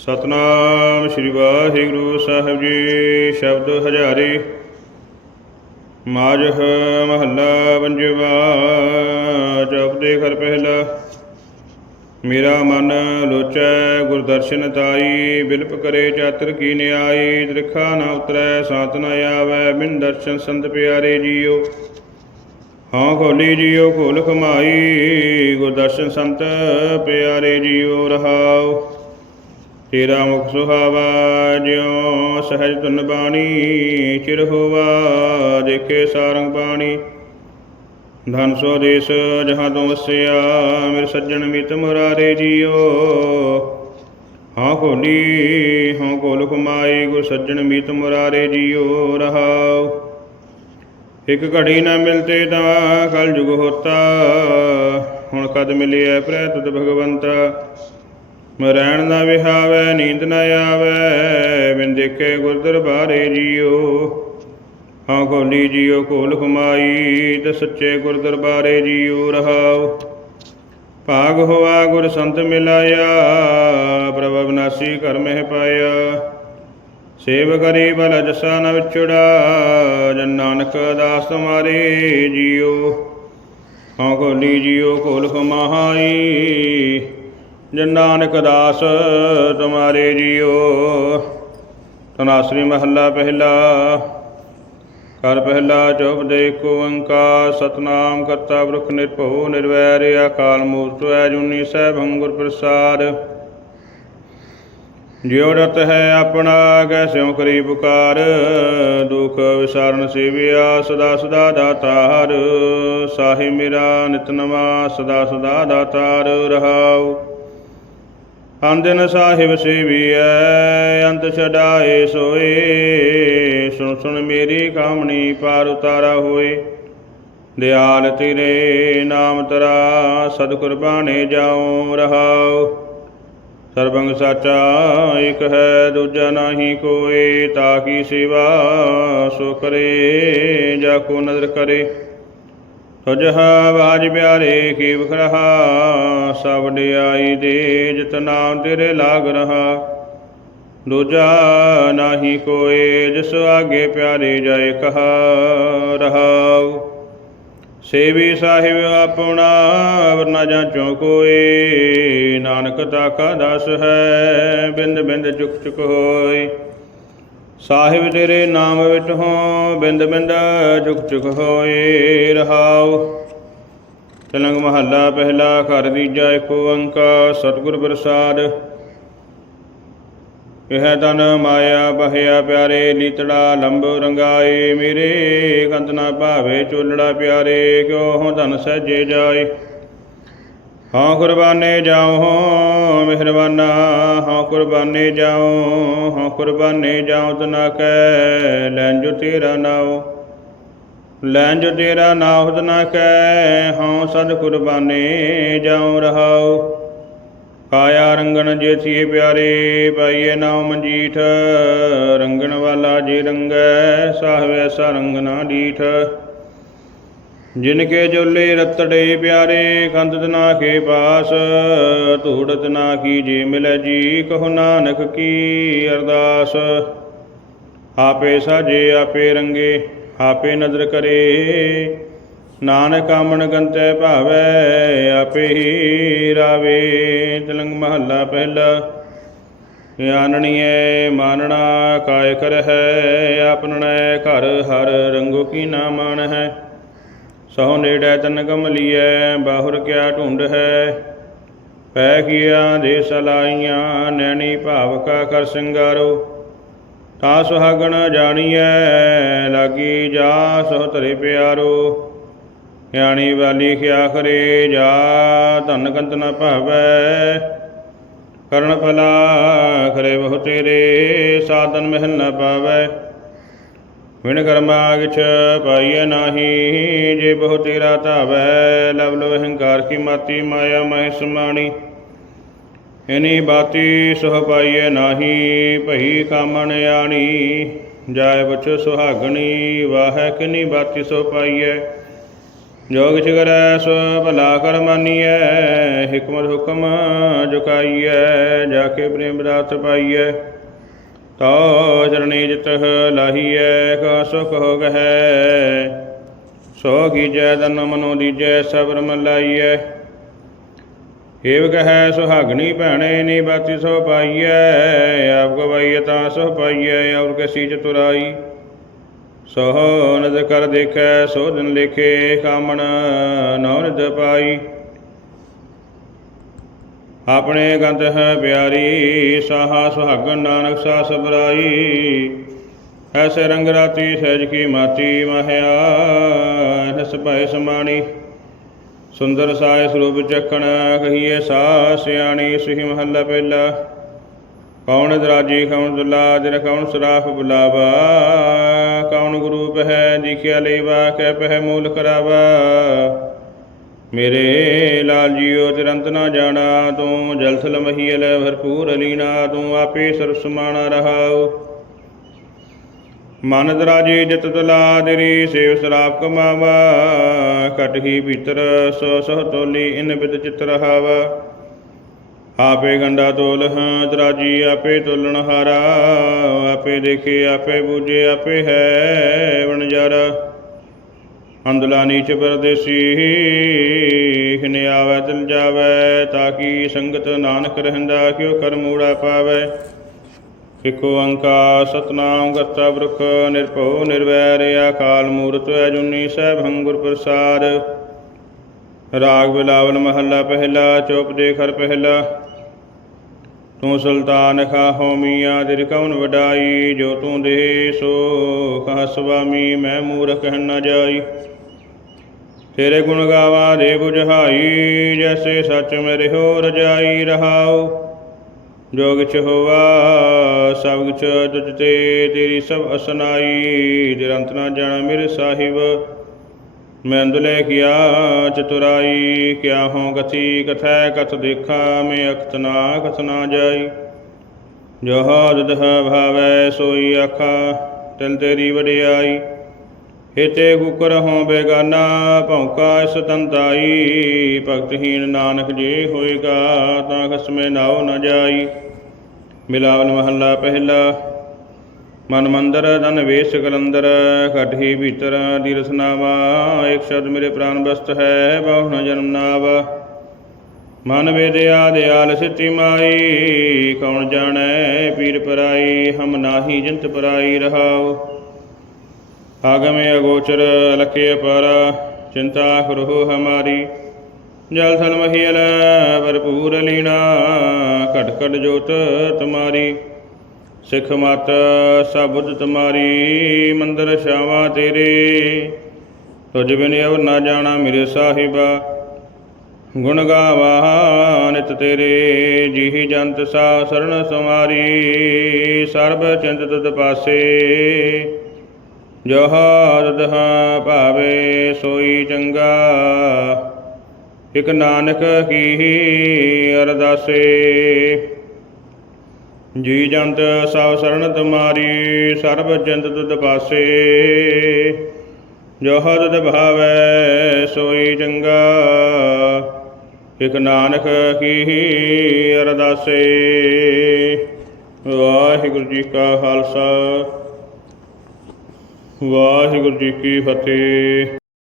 ਸਤਨਾਮ ਸ੍ਰੀ ਵਾਹਿਗੁਰੂ ਸਾਹਿਬ ਜੀ, ਸ਼ਬਦ ਹਜ਼ਾਰੇ। ਮਾਜਹ ਮਹੱਲਾ ਪੰਜਵਾ ਜਪਦੇ ਘਰ ਪਹਿਲਾ। ਮੇਰਾ ਮਨ ਲੋਚੈ, ਗੁਰਦਰਸ਼ਨ ਤਾਈ, ਬਿਲਪ ਕਰੇ ਚਾਤਰ ਕੀ ਨਿਆਈ ਦ੍ਰਿਖਾ ਨਾ ਉਤਰੈ, ਸਾਤ ਨ ਆਵੈ, ਬਿਨ ਦਰਸ਼ਨ ਸੰਤ ਪਿਆਰੇ ਜੀਓ। ਹਾਂ ਖੋਲੀ ਜੀਓ ਖੋਲ ਖਮਾਈ, ਗੁਰਦਰਸ਼ਨ ਸੰਤ ਪਿਆਰੇ ਜੀਓ, ਰਹਾਓ। ਤੇਰਾ ਮੁਖ ਸੁਹਾਵਾ, ਜਿਉ ਸਹਿਜ ਤੁਨ ਬਾਣੀ, ਚਿਰ ਹੋਵਾ, ਦੇਖੇ ਸਾਰੰਗ ਬਾਣੀ। ਧਨ ਸੋ ਦੇਸ, ਜਹਾਂ ਤੋਂ ਵਸਿਆ, ਮੇਰੇ ਸੱਜਣ ਮਿਤ ਮੁਰਾਰੇ ਜੀਓ। ਹਾਂ ਖੋਲੀ ਹਾਂ ਕੋਲ ਕਮਾਈ ਗੁਰ ਸੱਜਣ ਮਿਤ ਮੁਰਾਰੇ ਜੀਓ, ਰਹਾਉ। ਇੱਕ ਘੜੀ ਨਾ ਮਿਲਤੇ ਤਾਂ ਕਲ ਜੁਗ ਹੋਤਾ, ਹੁਣ ਕਦ ਮਿਲਿਆ ਪ੍ਰੈ ਤੁਧ ਭਗਵੰਤਾ। ਮਰੈਣ ਨਾ ਵਿਹਾਵੈ, ਨੀਂਦ ਨਾ ਆਵੈ, ਬਿਨ ਦੇਖੇ ਗੁਰ ਦਰਬਾਰੇ ਜੀਓ। ਹਾਂ ਕੋਲੀ ਜੀਓ ਕੋਲ ਕਮਾਈ ਤੇ ਸੱਚੇ ਗੁਰ ਦਰਬਾਰੇ ਜੀਓ, ਰਹਾਓ। ਭਾਗ ਹੋਆ, ਗੁਰ ਸੰਤ ਮਿਲਾਇਆ, ਪ੍ਰਭ ਅਬਨਾਸੀ ਕਰ ਮਹਿ ਪਾਇਆ। ਸੇਵ ਕਰੀ ਬਲ ਜਸਾ ਨ ਵਿਛੜਾ, ਜਨ ਨਾਨਕ ਦਾਸ ਤੁਮਾਰੇ ਜੀਓ। ਹਾਂ ਕੋਲੀ ਜੀਓ ਕੋਲ ਕਮਾਈ ਜਨ ਨਾਨਕ ਦਾਸ ਤੁਮਾਰੇ ਜੀਓ ਤਨਾਸਰੀ ਮਹੱਲਾ ਪਹਿਲਾ। ਕਰ ਪਹਿਲਾ ਚੁਪ ਦੇ ਕੋ ਓੰਕਾਰ, ਸਤਨਾਮ ਕਰਤਾ ਬ੍ਰਖ ਨਿਰਭਉ, ਨਿਰਵੈਰ ਅਕਾਲ ਮੂਰਤ ਹੈ ਜੁਨੀ ਸਹਿਬੰ ਗੁਰ ਪ੍ਰਸਾਦ। ਜਿਉ ਰਤ ਹੈ ਆਪਣਾ ਕੈਸਿਉ ਕਰੀ ਪੁਕਾਰ। ਦੁਖ ਵਿਸਾਰਨ ਸੇਵਿਆ, ਸਦਾ ਸਦਾ ਦਾਤਾਰ ਸਾਹਿ ਮੇਰਾ ਨਿਤ ਨਵਾ, ਸਦਾ ਸਦਾ ਦਾਤਾਰ ਰਹਾਉ। ਅੰਦਨ ਸਾਹਿਬ ਸੇਵੀਐ, ਅੰਤ ਛਡਾਏ ਸੋਏ। ਸੁਣ ਸੁਣ ਮੇਰੀ ਕਾਮਣੀ ਪਾਰ ਉਤਾਰਾ ਹੋਏ। ਦਿਆਲ ਤੇਰੇ ਨਾਮ ਤਰਾ ਸਦ ਕੁਰਬਾਨੇ ਜਾਉ ਰਹਾਉ। ਸਰਬੰਗ ਸਾਚਾ, ਇਕ ਹੈ ਦੂਜਾ ਨਾਹੀ ਕੋਏ, ਤਾ ਕੀ ਸੇਵਾ ਸੋ ਕਰੇ, ਜਾ ਕੋ ਨਦਰ ਕਰੇ। ਤੁਜਹਾ ਬਾਜ ਪਿਆਰੇ ਕੀ ਬਖਰਹਾ ਸਭ ਡਿਆਈ ਦੇ ਜਿਤ ਨਾਮ ਤੇਰੇ ਲਾਗ ਰਹਾ। ਦੂਜਾ ਨਾਹੀ ਕੋਏ ਜਿਸ ਆਗੇ ਪਿਆਰੇ ਜਾਏ ਕਹਾ ਰਹਾਉ। ਸੇਵੀ ਸਾਹਿਬ ਆਪਣਾ ਵਰਨਾ ਜਾਂਚੋ ਕੋਏ, ਨਾਨਕ ਤਾਕਾ ਦਸ ਹੈ, ਬਿੰਦ ਬਿੰਦ ਚੁਕ ਚੁਕ ਹੋਏ। ਸਾਹਿਬ ਤੇਰੇ ਨਾਮ ਵਿੱਚ ਹੋ, ਬਿੰਦ ਬਿੰਦ ਚੁਕ ਚੁਕ ਹੋਏ ਰਹਾਉ। ਤਲੰਗ ਮਹੱਲਾ ਪਹਿਲਾ, ਘਰ ਦੀਜਾ ਏਕ ਓੰਕਾਰ ਸਤਿਗੁਰ ਪ੍ਰਸਾਦ। ਇਹ ਤਨ ਮਾਇਆ, ਬਹਿਆ ਪਿਆਰੇ ਲੀਤੜਾ ਲੰਬ ਰੰਗਾਏ, ਮੇਰੇ ਕੰਤ ਨਾ ਭਾਵੇ, ਚੋਲੜਾ ਪਿਆਰੇ, ਕਿਉ ਹੋ ਧਨ ਸਹਿਜੇ ਜਾਏ। ਹਾਂ ਕੁਰਬਾਨੇ ਜਾਉ ਮਿਹਰਬਾਨਾ, ਹਾਂ ਕੁਰਬਾਨੇ ਜਾਉ ਹਾਂ ਕੁਰਬਾਨੇ ਜਾਉ ਤਨਾ ਕੈ ਲੈਨ ਜੋ ਤੇਰਾ ਨਾਉ ਲੈਨ ਜੋ ਤੇਰਾ ਨਾਉ ਤਨਾ ਕੈ ਹਾਂ ਸਦ ਕੁਰਬਾਨੇ ਜਾਉ ਰਹਾਉ ਕਾਇਆ ਰੰਗਣ ਜੇਥੀਏ ਪਿਆਰੇ, ਪਾਈਏ ਨਾਉ ਮਨਜੀਠ ਰੰਗਣ ਵਾਲਾ ਜੇ ਰੰਗੈ ਸਾਹ ਵੈਸਾ ਰੰਗ ਨਾ ਡੀਠ। ਜਿਨ ਕੇ ਜੋਲੇ ਰਤੜੇ ਪਿਆਰੇ ਕੰਤ ਨਾ ਕੇ ਪਾਸ, ਧੂੜਤ ਨਾ ਕੀ ਜੇ ਮਿਲੈ ਜੀ, ਕਹੋ ਨਾਨਕ ਕੀ ਅਰਦਾਸ। ਆਪੇ ਸਾਜੇ, ਆਪੇ ਰੰਗੇ, ਆਪੇ ਨਦਰ ਕਰੇ। ਨਾਨਕ ਆਮਣ ਗੰਤੈ ਭਾਵੈ, ਆਪੇ ਹੀ ਰਾਵੇ। ਤਲੰਗ ਮਹੱਲਾ ਪਹਿਲਾ ਆਨਣੀਏ ਮਾਨਣਾ ਕਾਇ ਕਰ ਹੈ ਆਪਣੈ ਘਰ ਹਰ ਰੰਗੋ ਕੀ ਨਾ ਮਾਨ ਹੈ ਸਹੁ ਨੇੜੈ ਤਨ ਗਮਲੀਐ ਬਾਹੁਰ ਕਿਆ ਢੁੰਡ ਹੈ? ਪੈ ਕੀਆ ਦੇ ਸਲਾਈਆਂ ਨੈਣੀ ਭਾਵ ਕਾ ਕਰ ਸਿੰਗਾਰੋ। ਤਾ ਸੁਹਾਗਣ ਜਾਣੀਐ, ਲਾਗੀ ਜਾ ਸੋ ਤਰੇ ਪਿਆਰੋ। ਗਿਆਣੀ ਵਾਲੀ ਖਿਆ ਕਰੇ ਜਾ ਧਨ ਕੰਤ ਨ ਭਾਵੈ। ਕਰਨ ਭਲਾ ਕਰੇ ਬਹੁ ਤੇਰੇ, ਸਾਧਨ ਮਹਿਲ ਨ ਪਾਵੈ। ਵਿਣ ਕਰਮਾ ਕਿਛ ਪਾਈਐ ਨਾਹੀ, ਜੇ ਬਹੁ ਤੇਰਾ ਧਾਵੈ, ਲਵ ਲੋ ਹੰਕਾਰ ਕੀ ਮਾਤੀ ਮਾਇਆ ਮਹਿ ਸਮਾਣੀ। ਇਨੀ ਬਾਤੀ ਸੁਹ ਪਾਈਐ ਨਾਹੀ, ਭਈ ਕਾਮਣ ਆਣੀ, ਜਾਇ ਬਚ ਸੁਹਾਗਣੀ, ਵਾਹੈ ਕਿਨੀ ਬਾਤੀ ਸੁਹ ਪਾਈਐ। ਜੋ ਕਿਛ ਕਰੈ ਸੋ ਭਲਾ ਕਰ ਮਾਨੀਐ, ਹਕਮਤ ਹੁਕਮ ਜੁਕਾਈਐ, ਜਾ ਕੇ ਪ੍ਰੇਮ ਬਦਾਤ ਪਾਈਐ। ਤੋ ਚਰਣੀ ਜਿਤਹ ਲਾਹੀਐ, ਕਾ ਸੁਖ ਹੋ ਗਹਿ ਸੋ ਕੀਜੈ ਤਨ ਮਨੋ ਦੀਜੈ ਸਬਰ ਮਲਾਈਐ ਏਵ ਕਹੈ, ਸੁਹਾਗਣੀ ਭੈਣੇ, ਨੀ ਬਾਤੀ ਸੋ ਪਾਈਐ। ਆਪ ਗਵਾਈਐ, ਤਾਂ ਸੋ ਪਾਈਐ, ਔਰ ਕਸੀ ਚਤੁਰਾਈ। ਸੋ ਨਦ ਕਰ ਦੇਖੈ, ਸੋ ਦਿਨ ਲਿਖੇ, ਕਾਮਣ ਨੌ ਨਿਦ ਪਾਈ। ਆਪਣੇ ਗੰਤ ਹੈ ਪਿਆਰੀ, ਸਾਹਾ ਸੁਹਾਗਣ ਨਾਨਕ ਸਾ ਸਬਰਾਈ ਐਸੇ ਰੰਗ ਰਾਤੀ ਸਹਿਜ ਕੀ ਮਾਤੀ ਮਹਿਆ ਹਸ ਭੈ ਸਮਾਣੀ। ਸੁੰਦਰ ਸਾਇ ਸਰੂਪ ਚੱਕਣ ਕਹੀਏ ਸਾ ਸਿਆਣੀ, ਸੁਹੀ ਮਹੱਲਾ ਪਹਿਲਾ। ਕੌਣ ਦਰਾਜੀ, ਕੌਣ ਦੁਲਾ ਦਿਨ ਕੌਣ ਸਰਾਫ ਬੁਲਾਵਾ। ਕੌਣ ਗੁਰੂ ਪਹਿ ਦਿਖਿਆ ਲੇਵਾ ਕਹਿ ਪਹਿ ਮੂਲ ਕਰਾਵਾ। ਮੇਰੇ ਲਾਲ ਜੀਓ ਤਿਰੰਤ ਨਾ ਜਾਣਾ ਤੂੰ, ਜਲਸਲ ਮਹੀਲ ਭਰਪੂਰ ਅਲੀਨਾ ਤੂੰ, ਆਪੇ ਸਰਬ ਸਮਾਣਾ ਰਹਾਉ। ਮਨ ਦਰਾਜੇ ਜਿਤ ਤਲਾ ਤੇਰੀ ਸੇਵ ਸਰਾਪ ਕਮਾਵਾ, ਘਟ ਹੀ ਭੀਤਰ ਸੋ ਸਹ ਤੋਲੀ ਇਨ ਬਿਦ ਚਿਤ ਰਹਾਵਾ। ਆਪੇ ਗੰਡਾ ਤੋਲ ਹਾਂ ਦਰਾਜੀ ਆਪੇ ਤੋਲਣ ਹਾਰਾ, ਆਪੇ ਦੇਖੇ, ਆਪੇ ਬੂਝੇ, ਆਪੇ ਹੈ ਵਣਜਾਰਾ। ਅੰਦਲਾ ਨੀਚ ਪਰਦੇਸੀ, ਹਿਨ ਆਵੈ ਤਿਲ ਜਾਵੈ, ਤਾਕੀ ਸੰਗਤ ਨਾਨਕ ਰਹਿੰਦਾ, ਕਿਉ ਕਰ ਮੂੜਾ ਪਾਵੈ। ਓੰਕਾਰ ਸਤਨਾਮ ਕਰਤਾ ਬ੍ਰਖ, ਨਿਰਭਉ ਨਿਰਵੈਰ ਅਕਾਲ ਮੂਰਤ ਅਜੂਨੀ ਸਹਿਬੰ ਗੁਰ ਪ੍ਰਸਾਦ। ਰਾਗ ਬਿਲਾਵਲ ਮਹੱਲਾ ਪਹਿਲਾ, ਚੋਪ ਦੇ ਖਰ ਪਹਿਲਾ। ਤੂੰ ਸੁਲਤਾਨ ਖਾ ਮੀਆਂ ਤੇਰੀ ਕੌਣ ਵਡਾਈ, ਜੋ ਤੂੰ ਦੇ ਸੋ ਕਹ ਸੁਆਮੀ ਮੈਂ ਮੂਰਖ ਕਹਿ ਜਾਈ। ਤੇਰੇ ਗੁਣ ਗਾਵਾ ਦੇ 부ਝਾਈ ਜੈਸੇ ਸੱਚ ਮੇਰੇ ਹੋ ਰਜਾਈ ਰਹਾਉ। ਜੋ ਕਿਛ ਹੋਵਾ, ਸਭ ਕਿਛ ਤੁਝ ਤੇ ਤੇਰੀ ਸਭ ਅਸਨਾਈ। ਨਿਰੰਤ ਨਾ ਜਾਣਾ ਮੇਰੇ ਸਾਹਿਬ, ਮੈਂ ਅੰਦਲੇ ਕੀਆ ਚਤੁਰਾਈ। ਕਿਆ ਹੋ ਗਤੀ ਕਥੈ, ਕਥ ਦੇਖਾ, ਮੈਂ ਅਖਤ ਨਾ ਕਥ ਨਾ ਜਾਈ। ਜੋ ਹਦਦ ਭਾਵੈ, ਸੋਈ ਆਖਾ ਤਿਲ ਤੇਰੀ ਵਡਿਆਈ। ਹੇਤੇ ਕੁਕਰ ਹੋਂ ਬੇਗਾਨਾ ਭੌਂਕਾ ਇਸ ਤੰਤਾਈ। ਭਗਤਹੀਨ ਨਾਨਕ ਜੇ ਹੋਏਗਾ, ਤਾਂ ਖਸਮੇ ਨਾਉ ਨ ਜਾਈ। ਮਿਲਾਵਨ ਮਹੱਲਾ ਪਹਿਲਾ, ਮਨ ਮੰਦਰ, ਧਨ ਵੇਸ਼ ਕਲੰਦਰ ਘਟਹੀ ਭੀਤਰ ਦੀ ਰਸਨਾਵਾ। ਇੱਕ ਸ਼ਬਦ ਮੇਰੇ ਪ੍ਰਾਨ ਬਸਤ ਹੈ, ਬਹੁ ਨ ਜਨਮ ਨਾਵ। ਮਨ ਵੇਦਿਆ, ਦਿਆਲ ਸਿਤੀ ਮਾਈ। ਕੌਣ ਜਾਣੈ, ਪੀਰ ਪਰਾਈ, ਹਮ ਨਾਹੀ ਜਿੰਤ ਪਰਾਈ ਰਹਾਓ ਆਗਮੇ ਅਗੋਚਰ ਲਖੇ ਪਰ ਚਿੰਤਾ ਕਰੋ ਹਮਾਰੀ। ਜਲ ਥਲ ਮਹੀਲ ਭਰਪੂਰ ਲੀਣਾ, ਘਟ ਘਟ ਜੋਤ ਤੁਮਾਰੀ। ਸਿੱਖ ਮਤ ਸਬੁੱਧ ਤੁਮਾਰੀ, ਮੰਦਰ ਸ਼ਾਵਾ ਤੇਰੇ। ਤੁਝ ਬਿਨ ਅਵ ਨਾ ਜਾਣਾ ਮੇਰੇ ਸਾਹਿਬਾ। ਗੁਣ ਗਾਵਾ ਨਿਤ ਤੇਰੇ, ਜੀਹੀ ਜੰਤ ਸਾ ਸਰਣ ਸਮਾਰੀ ਸਰਬ ਚਿੰਤ ਤੁਧ ਪਾਸੇ। ਜੋ ਦਹਾ ਭਾਵੇ ਸੋਈ ਚੰਗਾ। ਇਕ ਨਾਨਕ ਕੀ ਅਰਦਾਸੇ। ਜੀ ਜੰਤ ਸਭ ਸਰਣ ਤੁਮਾਰੀ ਸਰਬ ਚਿੰਤ ਤੁਧ ਪਾਸੇ। ਜੋ ਹਦ ਭਾਵੈ ਸੋਈ ਚੰਗਾ। ਇਕ ਨਾਨਕ ਕੀ ਅਰਦਾਸੇ। ਵਾਹਿਗੁਰੂ ਜੀ ਕਾ ਖਾਲਸਾ। ਵਾਹਿਗੁਰੂ ਜੀ ਕੀ ਫਤਿਹ।